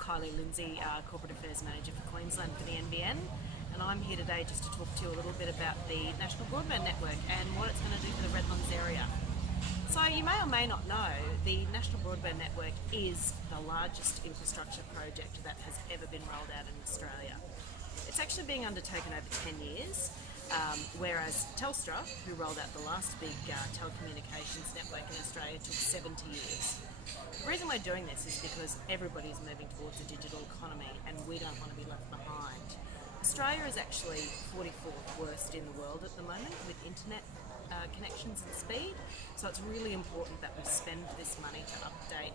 Kylie Lindsay, Corporate Affairs Manager for Queensland for the NBN, and I'm here today just to talk to you a little bit about the National Broadband Network and what it's going to do for the Redlands area. So you may or may not know, the National Broadband Network is the largest infrastructure project that has ever been rolled out in Australia. It's actually being undertaken over 10 years, whereas Telstra, who rolled out the last big telecommunications network in Australia, took 70 years. The reason we're doing this is because everybody is moving towards a digital economy and we don't want to be left behind. Australia is actually 44th worst in the world at the moment with internet connections and speed, so it's really important that we spend this money to update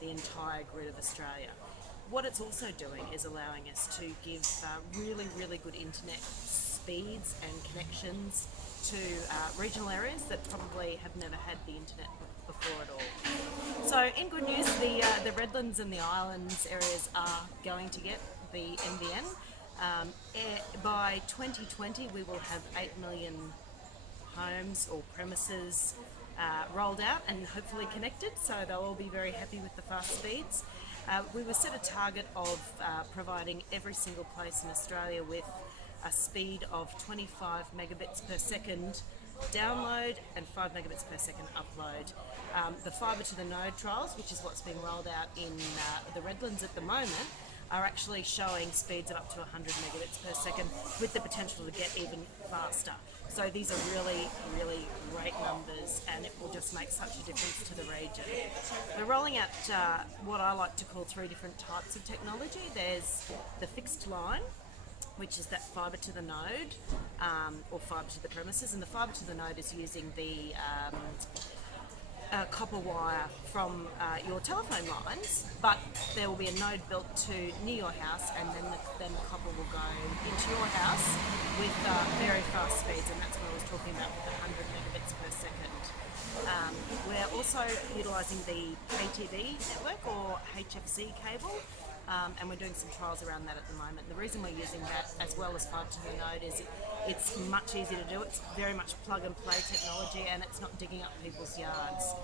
the entire grid of Australia. What it's also doing is allowing us to give really good internet speeds and connections to regional areas that probably have never had the internet before at all. So in good news, the Redlands and the Islands areas are going to get the NBN. By 2020 we will have 8 million homes or premises rolled out and hopefully connected, so they'll all be very happy with the fast speeds. We will set a target of providing every single place in Australia with a speed of 25 megabits per second download and 5 megabits per second upload. The fibre to the node trials, which is what's being rolled out in the Redlands at the moment, are actually showing speeds of up to 100 megabits per second with the potential to get even faster. So these are really great numbers and it will just make such a difference to the region. We're rolling out what I like to call 3 different types of technology. There's the fixed line, which is that fibre to the node or fibre to the premises, and the fibre to the node is using the copper wire from your telephone lines, but there will be a node built near your house, and then the copper will go into your house with very fast speeds, and that's what I was talking about with the 100 megabits per second. We're also utilising the KTV network or HFC cable, and we're doing some trials around that at the moment. The reason we're using that as well as fibre to the node is it's much easier to do. It's very much plug and play technology and it's not digging up people's yards.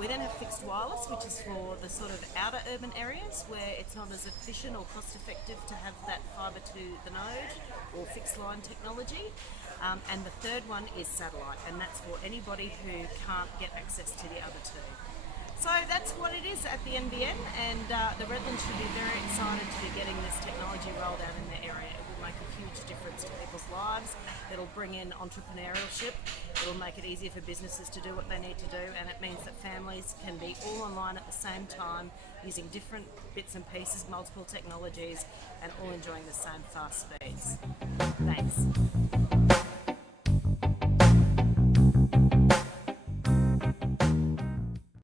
We then have fixed wireless, which is for the sort of outer urban areas where it's not as efficient or cost effective to have that fibre to the node or fixed line technology. And the third one is satellite, and that's for anybody who can't get access to the other two. So that's what it is at the NBN, and the Redlands should be very excited to be getting this technology rolled out in their area. It will make a huge difference to people's lives. It'll bring in entrepreneurship. It'll make it easier for businesses to do what they need to do, and it means that families can be all online at the same time using different bits and pieces, multiple technologies, and all enjoying the same fast speeds. Thanks.